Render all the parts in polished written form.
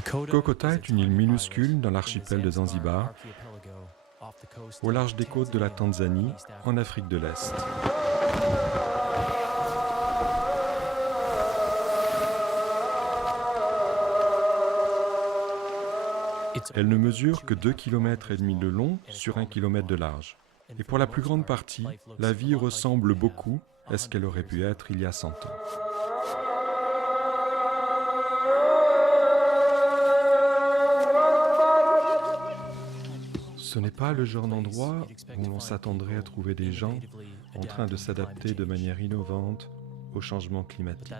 Kokota est une île minuscule dans l'archipel de Zanzibar, au large des côtes de la Tanzanie, en Afrique de l'Est. Elle ne mesure que 2,5 km de long sur 1 km de large. Et pour la plus grande partie, la vie ressemble beaucoup à ce qu'elle aurait pu être il y a 100 ans. Ce n'est pas le genre d'endroit où l'on s'attendrait à trouver des gens en train de s'adapter de manière innovante au changement climatique.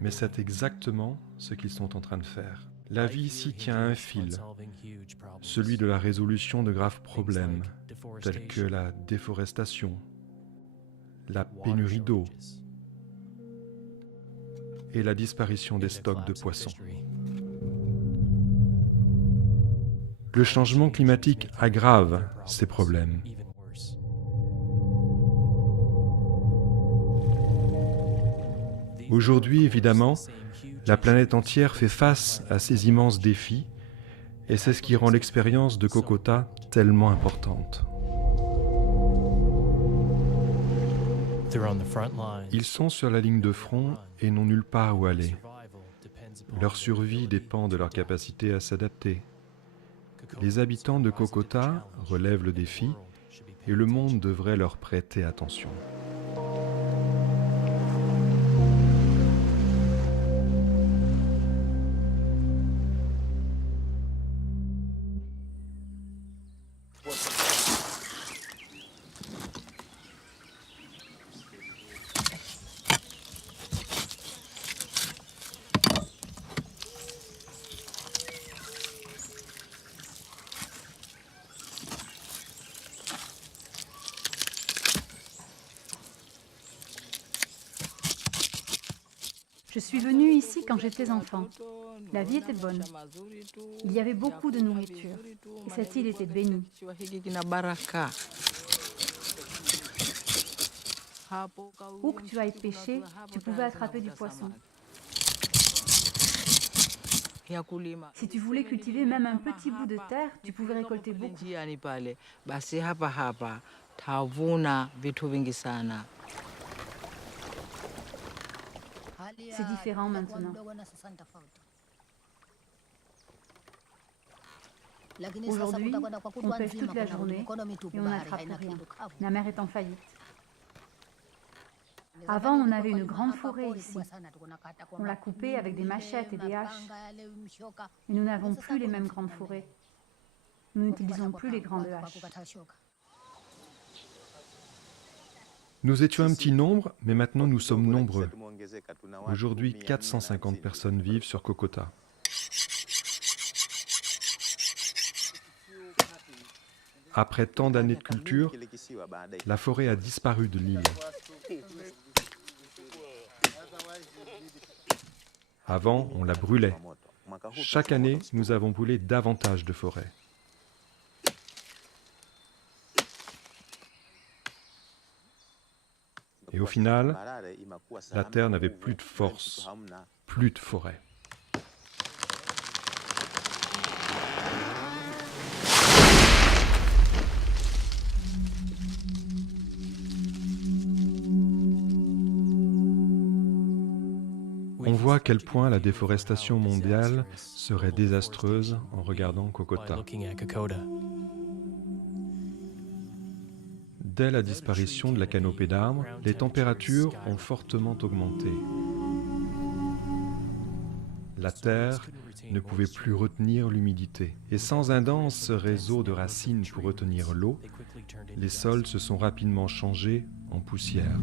Mais c'est exactement ce qu'ils sont en train de faire. La vie ici tient à un fil, celui de la résolution de graves problèmes, tels que la déforestation, la pénurie d'eau et la disparition des stocks de poissons. Le changement climatique aggrave ces problèmes. Aujourd'hui, évidemment, la planète entière fait face à ces immenses défis et c'est ce qui rend l'expérience de Kokota tellement importante. Ils sont sur la ligne de front et n'ont nulle part où aller. Leur survie dépend de leur capacité à s'adapter. Les habitants de Kokota relèvent le défi et le monde devrait leur prêter attention. Je suis venue ici quand j'étais enfant. La vie était bonne. Il y avait beaucoup de nourriture. Et cette île était bénie. Où que tu ailles pêcher, tu pouvais attraper du poisson. Si tu voulais cultiver même un petit bout de terre, tu pouvais récolter beaucoup. C'est différent maintenant. Aujourd'hui, on pêche toute la journée et on n'attrape rien. La mer est en faillite. Avant, on avait une grande forêt ici. On l'a coupée avec des machettes et des haches. Et nous n'avons plus les mêmes grandes forêts. Nous n'utilisons plus les grandes haches. Nous étions un petit nombre, mais maintenant nous sommes nombreux. Aujourd'hui, 450 personnes vivent sur Kokota. Après tant d'années de culture, la forêt a disparu de l'île. Avant, on la brûlait. Chaque année, nous avons brûlé davantage de forêts. Et au final, la terre n'avait plus de force, plus de forêt. On voit à quel point la déforestation mondiale serait désastreuse en regardant Kokota. Dès la disparition de la canopée d'arbres, les températures ont fortement augmenté. La terre ne pouvait plus retenir l'humidité. Et sans un dense réseau de racines pour retenir l'eau, les sols se sont rapidement changés en poussière.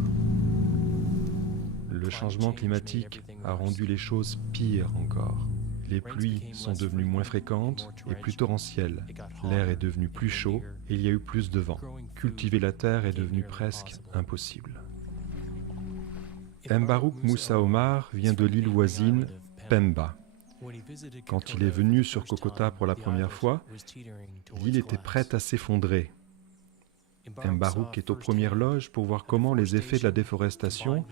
Le changement climatique a rendu les choses pires encore. Les pluies sont devenues moins fréquentes et plus torrentielles. L'air est devenu plus chaud et il y a eu plus de vent. Cultiver la terre est devenu presque impossible. Mbarouk Moussa Omar vient de l'île voisine Pemba. Quand il est venu sur Kokota pour la première fois, l'île était prête à s'effondrer. Mbarouk est aux premières loges pour voir comment les effets de la déforestation,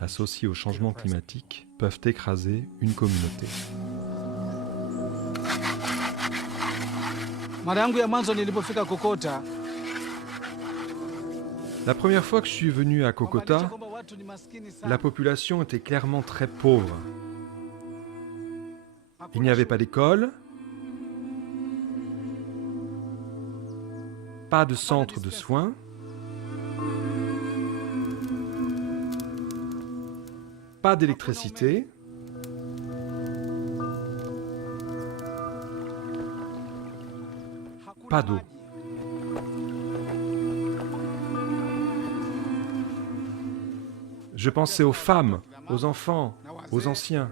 associés au changement climatique, peuvent écraser une communauté. La première fois que je suis venu à Kokota, la population était clairement très pauvre. Il n'y avait pas d'école, pas de centre de soins, pas d'électricité, pas d'eau. Je pensais aux femmes, aux enfants, aux anciens.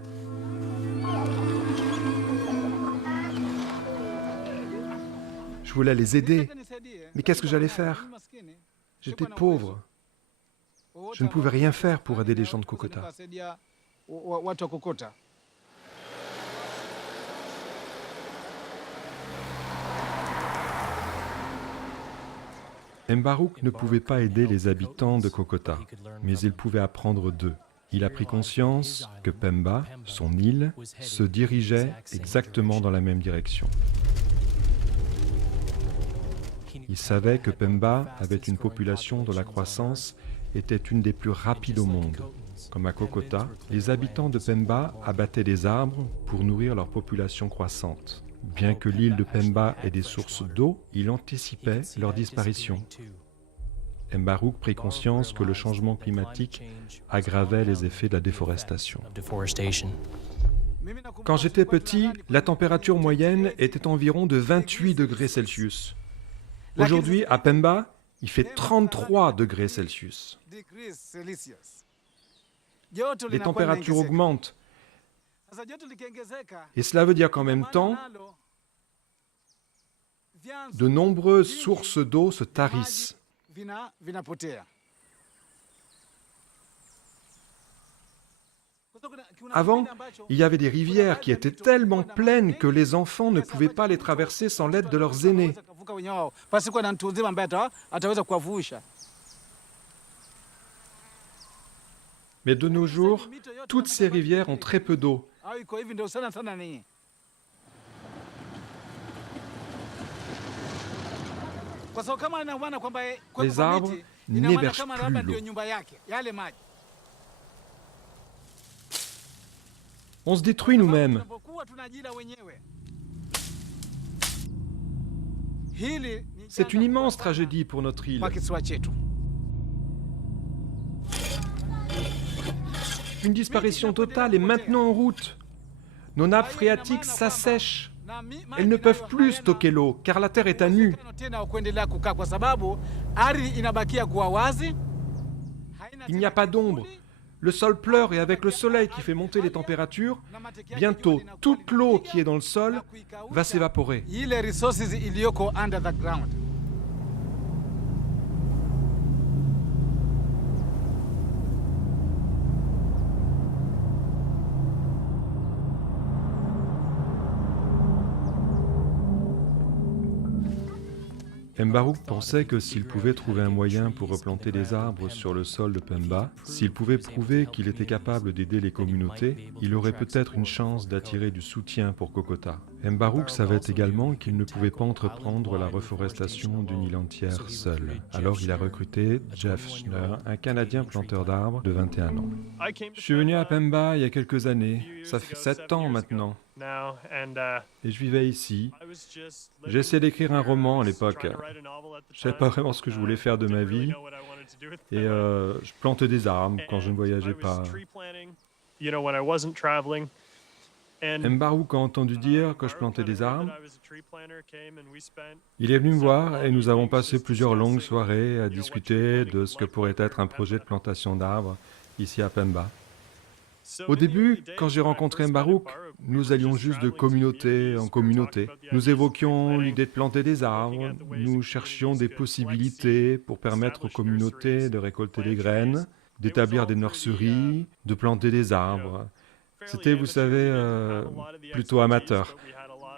Je voulais les aider, mais qu'est-ce que j'allais faire? J'étais pauvre. Je ne pouvais rien faire pour aider les gens de Kokota. Mbarouk ne pouvait pas aider les habitants de Kokota, mais il pouvait apprendre d'eux. Il a pris conscience que Pemba, son île, se dirigeait exactement dans la même direction. Il savait que Pemba avait une population dont la croissance était une des plus rapides au monde. Comme à Kokota, les habitants de Pemba abattaient des arbres pour nourrir leur population croissante. Bien que l'île de Pemba ait des sources d'eau, il anticipait leur disparition. Mbarouk prit conscience que le changement climatique aggravait les effets de la déforestation. Quand j'étais petit, la température moyenne était environ de 28 degrés Celsius. Aujourd'hui, à Pemba, il fait 33 degrés Celsius. Les températures augmentent. Et cela veut dire qu'en même temps, de nombreuses sources d'eau se tarissent. Avant, il y avait des rivières qui étaient tellement pleines que les enfants ne pouvaient pas les traverser sans l'aide de leurs aînés. Mais de nos jours, toutes ces rivières ont très peu d'eau. Les arbres n'hébergent plus l'eau. On se détruit nous-mêmes. C'est une immense tragédie pour notre île. Une disparition totale est maintenant en route. Nos nappes phréatiques s'assèchent. Elles ne peuvent plus stocker l'eau, car la terre est à nu. Il n'y a pas d'ombre. Le sol pleure et avec le soleil qui fait monter les températures, bientôt toute l'eau qui est dans le sol va s'évaporer. Mbarouk pensait que s'il pouvait trouver un moyen pour replanter des arbres sur le sol de Pemba, s'il pouvait prouver qu'il était capable d'aider les communautés, il aurait peut-être une chance d'attirer du soutien pour Kokota. Mbarouk savait également qu'il ne pouvait pas entreprendre la reforestation d'une île entière seul. Alors il a recruté Jeff Schner, un Canadien planteur d'arbres de 21 ans. Je suis venu à Pemba il y a quelques années, ça fait 7 ans maintenant. Et je vivais ici. J'ai essayé d'écrire un roman à l'époque. Je ne savais pas vraiment ce que je voulais faire de ma vie. Et je plantais des arbres quand je ne voyageais pas. Mbarouk a entendu dire que je plantais des arbres. Il est venu me voir et nous avons passé plusieurs longues soirées à discuter de ce que pourrait être un projet de plantation d'arbres ici à Pemba. Au début, quand j'ai rencontré Mbarouk, nous allions juste de communauté en communauté. Nous évoquions l'idée de planter des arbres, nous cherchions des possibilités pour permettre aux communautés de récolter des graines, d'établir des nurseries, de planter des arbres. C'était, vous savez, plutôt amateur.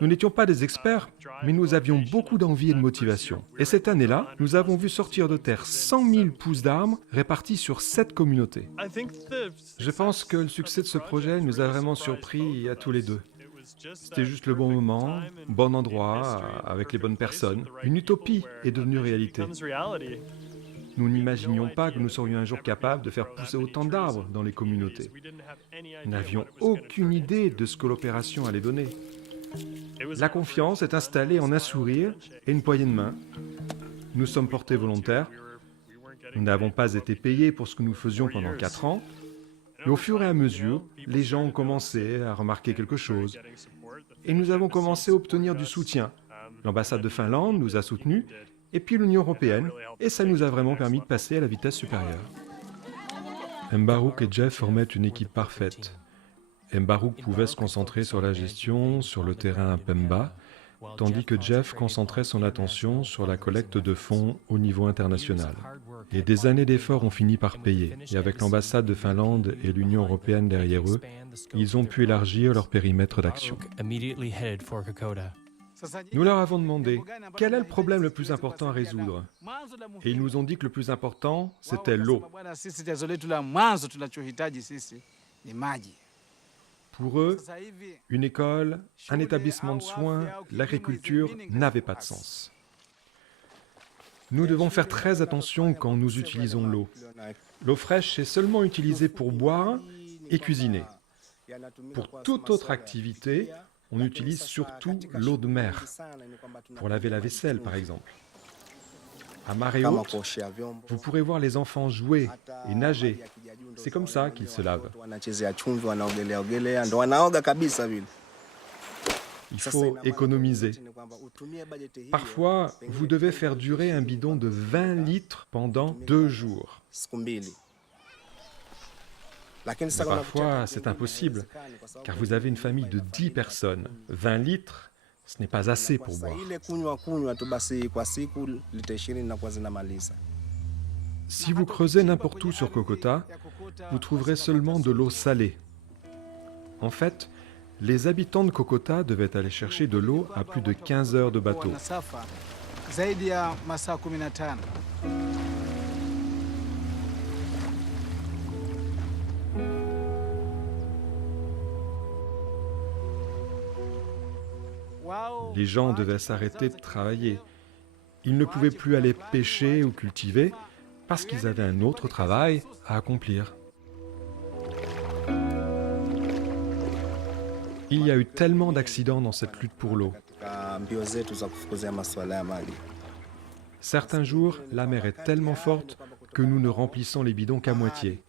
Nous n'étions pas des experts, mais nous avions beaucoup d'envie et de motivation. Et cette année-là, nous avons vu sortir de terre 100 000 pousses d'arbres répartis sur 7 communautés. Je pense que le succès de ce projet nous a vraiment surpris à tous les deux. C'était juste le bon moment, bon endroit, avec les bonnes personnes. Une utopie est devenue réalité. Nous n'imaginions pas que nous serions un jour capables de faire pousser autant d'arbres dans les communautés. Nous n'avions aucune idée de ce que l'opération allait donner. La confiance est installée en un sourire et une poignée de main. Nous sommes portés volontaires. Nous n'avons pas été payés pour ce que nous faisions pendant 4 ans. Et au fur et à mesure, les gens ont commencé à remarquer quelque chose. Et nous avons commencé à obtenir du soutien. L'ambassade de Finlande nous a soutenus, et puis l'Union européenne, et ça nous a vraiment permis de passer à la vitesse supérieure. Mbarouk et Jeff formaient une équipe parfaite. Mbarouk pouvait se concentrer sur la gestion, sur le terrain à Pemba, tandis que Jeff concentrait son attention sur la collecte de fonds au niveau international. Et des années d'efforts ont fini par payer, et avec l'ambassade de Finlande et l'Union européenne derrière eux, ils ont pu élargir leur périmètre d'action. Nous leur avons demandé quel est le problème le plus important à résoudre. Et ils nous ont dit que le plus important, c'était l'eau. Pour eux, une école, un établissement de soins, l'agriculture n'avaient pas de sens. Nous devons faire très attention quand nous utilisons l'eau. L'eau fraîche est seulement utilisée pour boire et cuisiner. Pour toute autre activité, on utilise surtout l'eau de mer, pour laver la vaisselle par exemple. À marée haute, vous pourrez voir les enfants jouer et nager. C'est comme ça qu'ils se lavent. Il faut économiser. Parfois, vous devez faire durer un bidon de 20 litres pendant 2 jours. Mais parfois, c'est impossible, car vous avez une famille de 10 personnes. 20 litres, ce n'est pas assez pour boire. Si vous creusez n'importe où sur Kokota, vous trouverez seulement de l'eau salée. En fait, les habitants de Kokota devaient aller chercher de l'eau à plus de 15 heures de bateau. Les gens devaient s'arrêter de travailler. Ils ne pouvaient plus aller pêcher ou cultiver parce qu'ils avaient un autre travail à accomplir. Il y a eu tellement d'accidents dans cette lutte pour l'eau. Certains jours, la mer est tellement forte que nous ne remplissons les bidons qu'à moitié.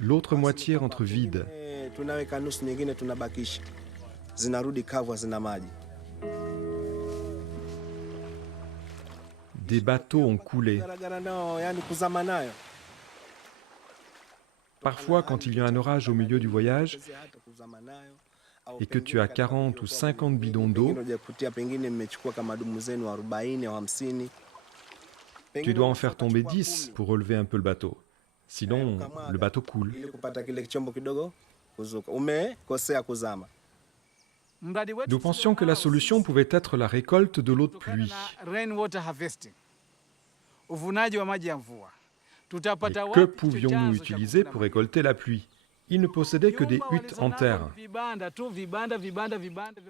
L'autre moitié rentre vide. Des bateaux ont coulé. Parfois, quand il y a un orage au milieu du voyage et que tu as 40 ou 50 bidons d'eau, tu dois en faire tomber 10 pour relever un peu le bateau. Sinon, le bateau coule. Nous pensions que la solution pouvait être la récolte de l'eau de pluie. Mais que pouvions-nous utiliser pour récolter la pluie? Ils ne possédaient que des huttes en terre,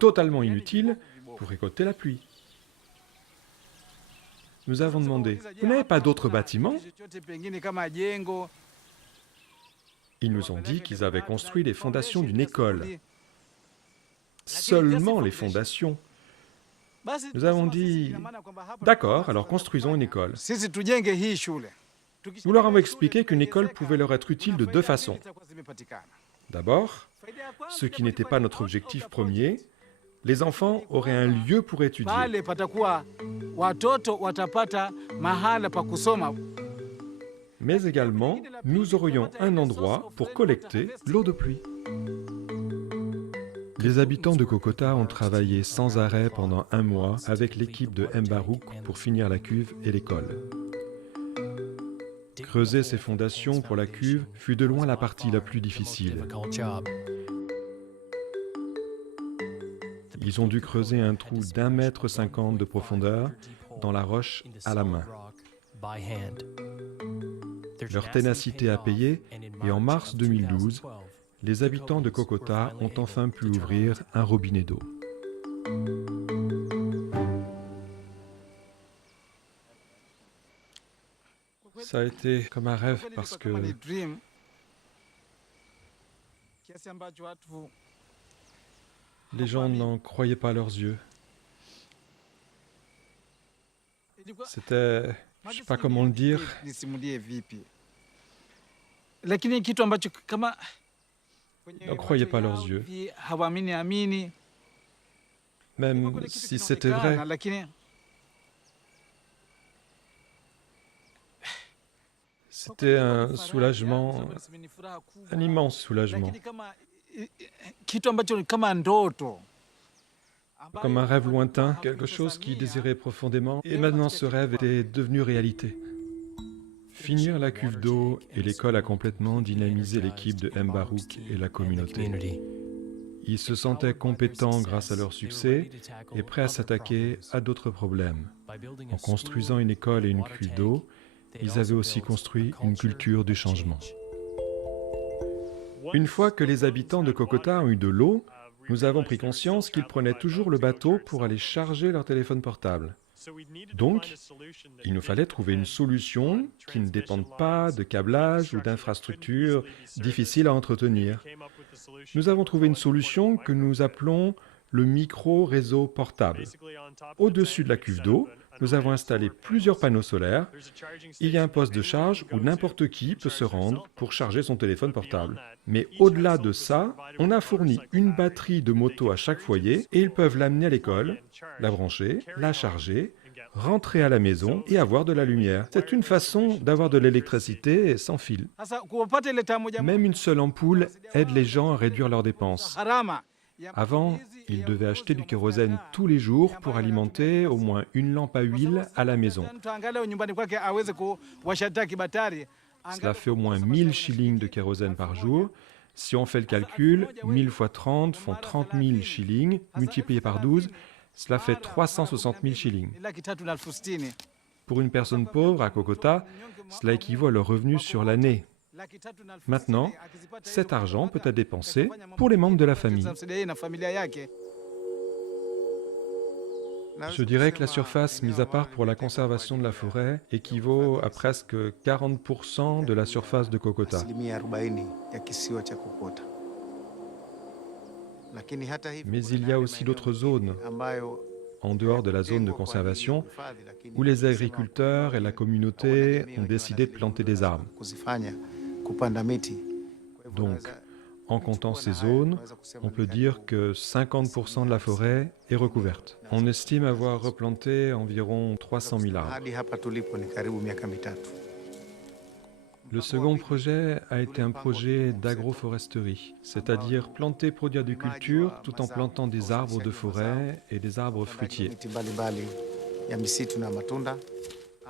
totalement inutiles pour récolter la pluie. Nous avons demandé, vous n'avez pas d'autres bâtiments? Ils nous ont dit qu'ils avaient construit les fondations d'une école. Seulement les fondations. Nous avons dit, d'accord, alors construisons une école. Nous leur avons expliqué qu'une école pouvait leur être utile de 2 façons. D'abord, ce qui n'était pas notre objectif premier, les enfants auraient un lieu pour étudier. Mais également, nous aurions un endroit pour collecter l'eau de pluie. Les habitants de Kokota ont travaillé sans arrêt pendant 1 mois avec l'équipe de Mbarouk pour finir la cuve et l'école. Creuser ces fondations pour la cuve fut de loin la partie la plus difficile. Ils ont dû creuser un trou d'1,50 m de profondeur dans la roche à la main. Leur ténacité a payé et en mars 2012, les habitants de Kokota ont enfin pu ouvrir un robinet d'eau. Ça a été comme un rêve parce que les gens n'en croyaient pas leurs yeux. C'était, je ne sais pas comment le dire. Ils n'en croyaient pas leurs yeux. Même si c'était vrai. C'était un soulagement, un immense soulagement. Comme un rêve lointain, quelque chose qu'ils désiraient profondément, et maintenant ce rêve était devenu réalité. Finir la cuve d'eau et l'école a complètement dynamisé l'équipe de Mbarouk et la communauté. Ils se sentaient compétents grâce à leur succès et prêts à s'attaquer à d'autres problèmes. En construisant une école et une cuve d'eau, ils avaient aussi construit une culture du changement. Une fois que les habitants de Kokota ont eu de l'eau, nous avons pris conscience qu'ils prenaient toujours le bateau pour aller charger leur téléphone portable. Donc, il nous fallait trouver une solution qui ne dépende pas de câblage ou d'infrastructures difficiles à entretenir. Nous avons trouvé une solution que nous appelons le micro-réseau portable. Au-dessus de la cuve d'eau, nous avons installé plusieurs panneaux solaires. Il y a un poste de charge où n'importe qui peut se rendre pour charger son téléphone portable. Mais au-delà de ça, on a fourni une batterie de moto à chaque foyer et ils peuvent l'amener à l'école, la brancher, la charger, rentrer à la maison et avoir de la lumière. C'est une façon d'avoir de l'électricité sans fil. Même une seule ampoule aide les gens à réduire leurs dépenses. Avant, ils devaient acheter du kérosène tous les jours pour alimenter au moins une lampe à huile à la maison. Cela fait au moins 1000 shillings de kérosène par jour. Si on fait le calcul, 1000 fois 30 font 30 000 shillings, multiplié par 12, cela fait 360 000 shillings. Pour une personne pauvre à Kokota, cela équivaut à leur revenu sur l'année. Maintenant, cet argent peut être dépensé pour les membres de la famille. Je dirais que la surface mise à part pour la conservation de la forêt équivaut à presque 40% de la surface de Kokota. Mais il y a aussi d'autres zones, en dehors de la zone de conservation, où les agriculteurs et la communauté ont décidé de planter des arbres. Donc, en comptant ces zones, on peut dire que 50% de la forêt est recouverte. On estime avoir replanté environ 300 000 arbres. Le second projet a été un projet d'agroforesterie, c'est-à-dire planter, produire des cultures tout en plantant des arbres de forêt et des arbres fruitiers.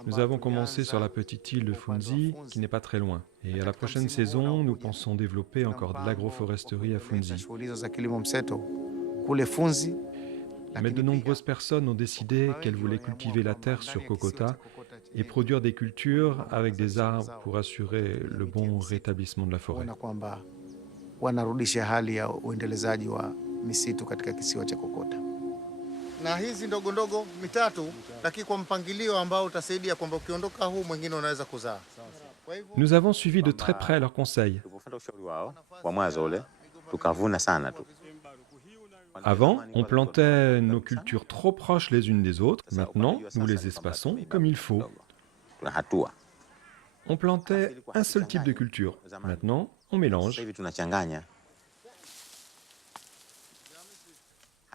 Nous avons commencé sur la petite île de Funzi, qui n'est pas très loin. Et à la prochaine saison, nous pensons développer encore de l'agroforesterie à Funzi. Mais de nombreuses personnes ont décidé qu'elles voulaient cultiver la terre sur Kokota et produire des cultures avec des arbres pour assurer le bon rétablissement de la forêt. Na hizi ndogo ndogo mitatu lakini kwa mpangilio ambao utasaidia kwamba ukiondoka huu mwingine unaweza kuzaa. Nous avons suivi de très près leurs conseils. Avant, on plantait nos cultures trop proches les unes des autres. Maintenant, nous les espaçons comme il faut. On plantait un seul type de culture. Maintenant, on mélange.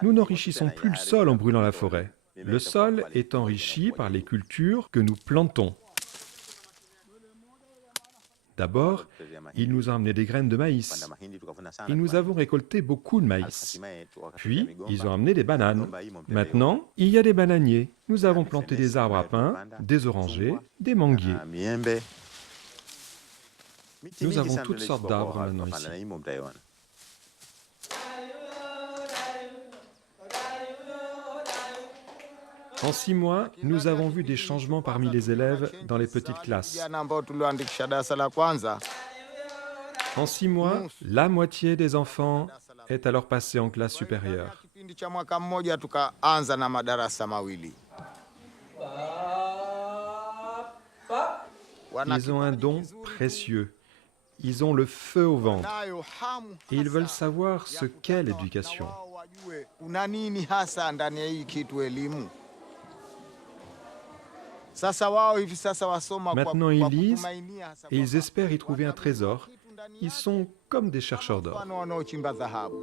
Nous n'enrichissons plus le sol en brûlant la forêt. Le sol est enrichi par les cultures que nous plantons. D'abord, ils nous ont amené des graines de maïs. Et nous avons récolté beaucoup de maïs. Puis, ils ont amené des bananes. Maintenant, il y a des bananiers. Nous avons planté des arbres à pain, des orangers, des manguiers. Nous avons toutes sortes d'arbres maintenant ici. En 6 mois, nous avons vu des changements parmi les élèves dans les petites classes. En 6 mois, la moitié des enfants est alors passée en classe supérieure. Kipindi cha mwaka mmoja tukaanza na madarasa mawili. Ils ont un don précieux. Ils ont le feu au ventre et ils veulent savoir ce qu'est l'éducation. Kuna nini hasa ndani ya hii kitu elimu? Sasa wao hivi sasa wasoma Maintenant, ils lisent kutumainia hasa et ils espèrent y trouver un trésor. Ils sont comme des chercheurs d'or. mfano wanaochimba dhahabu.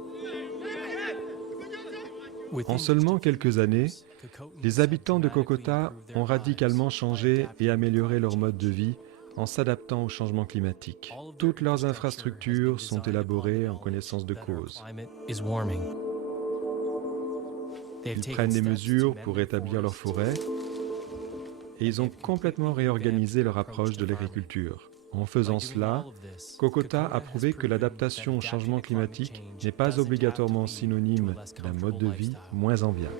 En seulement quelques années, les habitants de Kokota ont radicalement changé et amélioré leur mode de vie en s'adaptant au changement climatique. Toutes leurs infrastructures sont élaborées en connaissance de cause. Ils prennent des mesures pour rétablir leurs forêts et ils ont complètement réorganisé leur approche de l'agriculture. En faisant cela, Kokota a prouvé que l'adaptation au changement climatique n'est pas obligatoirement synonyme d'un mode de vie moins enviable.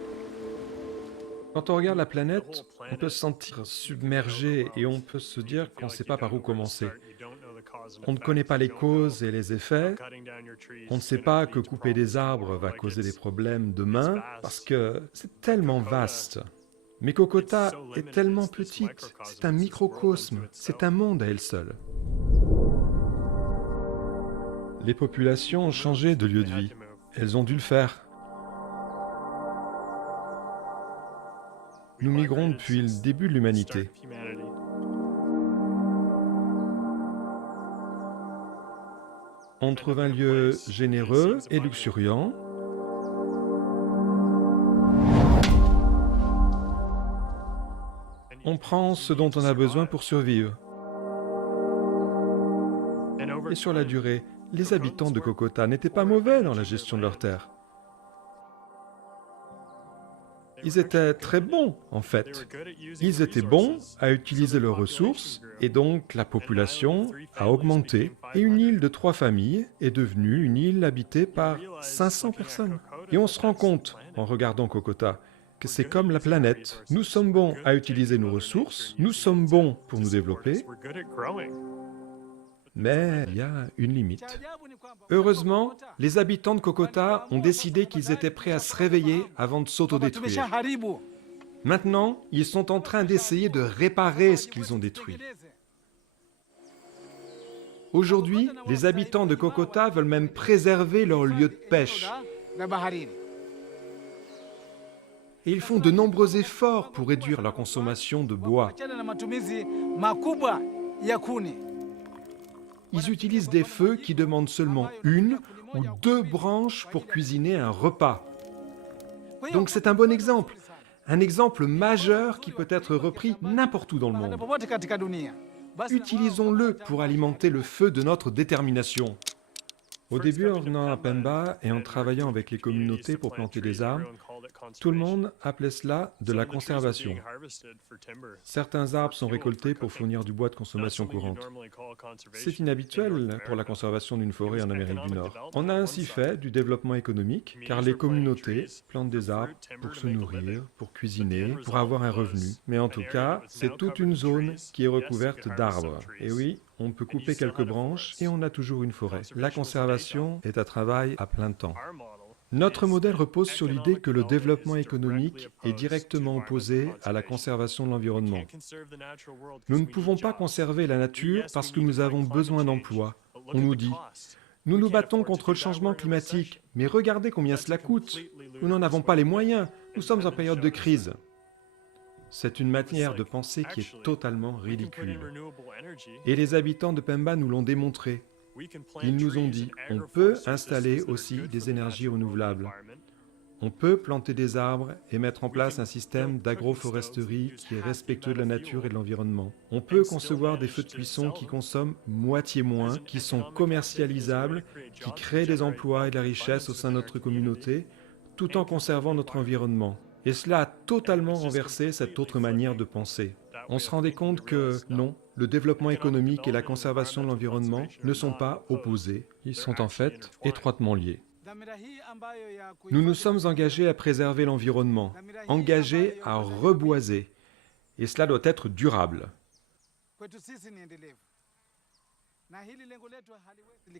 Quand on regarde la planète, on peut se sentir submergé et on peut se dire qu'on ne sait pas par où commencer. On ne connaît pas les causes et les effets. On ne sait pas que couper des arbres va causer des problèmes demain parce que c'est tellement vaste. Mais Kokota est tellement petite, c'est un microcosme, c'est un monde à elle seule. Les populations ont changé de lieu de vie. Elles ont dû le faire. Nous migrons depuis le début de l'humanité. On trouve un lieu généreux et luxuriant. On prend ce dont on a besoin pour survivre. Et sur la durée, les habitants de Kokota n'étaient pas mauvais dans la gestion de leurs terres. Ils étaient très bons, en fait. Ils étaient bons à utiliser leurs ressources, et donc la population a augmenté, et une île de 3 familles est devenue une île habitée par 500 personnes. Et on se rend compte, en regardant Kokota, que c'est comme la planète. Nous sommes bons à utiliser nos ressources, nous sommes bons pour nous développer, mais il y a une limite. Heureusement, les habitants de Kokota ont décidé qu'ils étaient prêts à se réveiller avant de s'autodétruire. Maintenant, ils sont en train d'essayer de réparer ce qu'ils ont détruit. Aujourd'hui, les habitants de Kokota veulent même préserver leur lieu de pêche. Et ils font de nombreux efforts pour réduire leur consommation de bois. Ils utilisent des feux qui demandent seulement 1 ou 2 branches pour cuisiner un repas. Donc c'est un bon exemple, un exemple majeur qui peut être repris n'importe où dans le monde. Utilisons-le pour alimenter le feu de notre détermination. Au début, en venant à Pemba et en travaillant avec les communautés pour planter des arbres, tout le monde appelait cela de la conservation. Certains arbres sont récoltés pour fournir du bois de consommation courante. C'est inhabituel pour la conservation d'une forêt en Amérique du Nord. On a ainsi fait du développement économique, car les communautés plantent des arbres pour se nourrir, pour cuisiner, pour avoir un revenu. Mais en tout cas, c'est toute une zone qui est recouverte d'arbres. Et oui, on peut couper quelques branches et on a toujours une forêt. La conservation est un travail à plein temps. Notre modèle repose sur l'idée que le développement économique est directement opposé à la conservation de l'environnement. Nous ne pouvons pas conserver la nature parce que nous avons besoin d'emplois. On nous dit « Nous nous battons contre le changement climatique, mais regardez combien cela coûte. Nous n'en avons pas les moyens. Nous sommes en période de crise. » C'est une manière de penser qui est totalement ridicule. Et les habitants de Pemba nous l'ont démontré. Ils nous ont dit, on peut installer aussi des énergies renouvelables. On peut planter des arbres et mettre en place un système d'agroforesterie qui est respectueux de la nature et de l'environnement. On peut concevoir des feux de cuisson qui consomment moitié moins, qui sont commercialisables, qui créent des emplois et de la richesse au sein de notre communauté, tout en conservant notre environnement. Et cela a totalement renversé cette autre manière de penser. On se rendait compte que non, le développement économique et la conservation de l'environnement ne sont pas opposés, ils sont en fait étroitement liés. Nous nous sommes engagés à préserver l'environnement, engagés à reboiser, et cela doit être durable.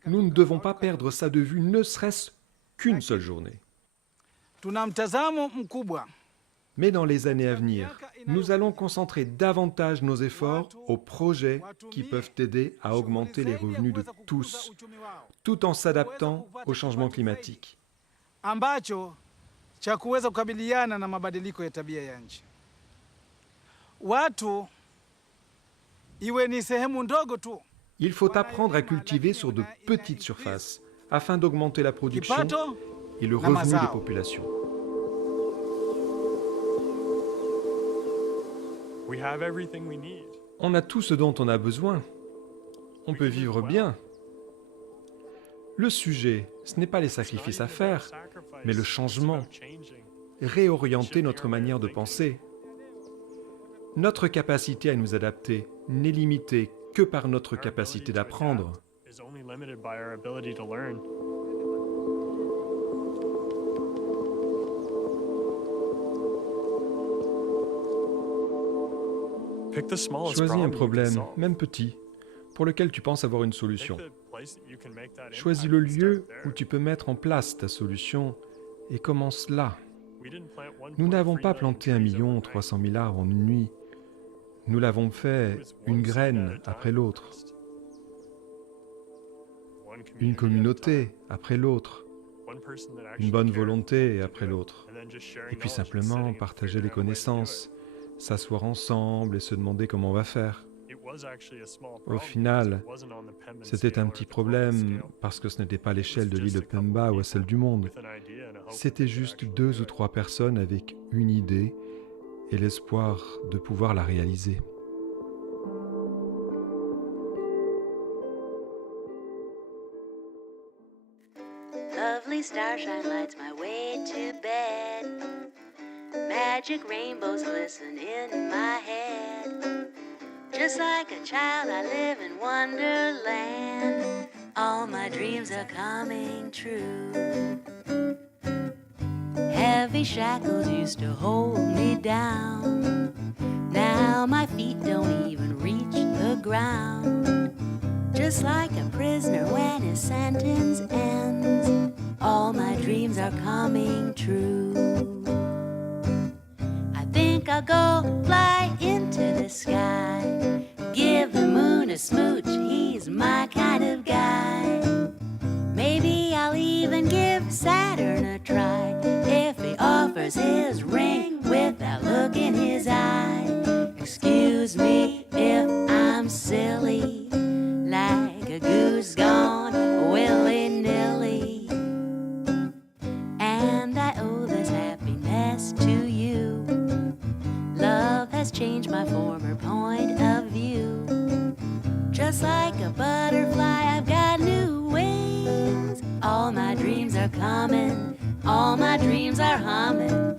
Nous ne devons pas perdre ça de vue, ne serait-ce qu'une seule journée. Mais dans les années à venir, nous allons concentrer davantage nos efforts aux projets qui peuvent aider à augmenter les revenus de tous, tout en s'adaptant au changement climatique. Cha kuweza kukabiliana na mabadiliko ya tabia ya nchi. Watu iwe ni sehemu ndogo tu. Il faut apprendre à cultiver sur de petites surfaces afin d'augmenter la production et le revenu des populations. On a tout ce dont on a besoin. On peut vivre bien. Le sujet, ce n'est pas les sacrifices à faire, mais le changement. Réorienter notre manière de penser. Notre capacité à nous adapter n'est limitée que par notre capacité d'apprendre. Choisis un problème, même petit, pour lequel tu penses avoir une solution. Choisis le lieu où tu peux mettre en place ta solution et commence là. Nous n'avons pas planté 1 300 000 arbres en une nuit. Nous l'avons fait une graine après l'autre. Une communauté après l'autre. Une bonne volonté après l'autre. Et puis simplement partager les connaissances, s'asseoir ensemble et se demander comment on va faire. Au final, c'était un petit problème parce que ce n'était pas l'échelle de l'île de Pemba ou à celle du monde. C'était juste 2 ou 3 personnes avec une idée et l'espoir de pouvoir la réaliser. Lovely starshine lights my way to bed. Magic rainbows glisten in my head. Just like a child, I live in wonderland. All my dreams are coming true. Heavy shackles used to hold me down. Now my feet don't even reach the ground. Just like a prisoner when his sentence ends. All my dreams are coming true. I think I'll go fly into the sky. Give the moon a smooch, he's my kind of guy. Maybe I'll even give Saturn a try if he offers his ring with that look in his eye. Excuse me if I'm silly, like a goose gone willy-nilly. And I owe this happiness to you. Love has changed my former point of view. Just like a butterfly, I've got new wings. All my dreams are coming, all my dreams are humming.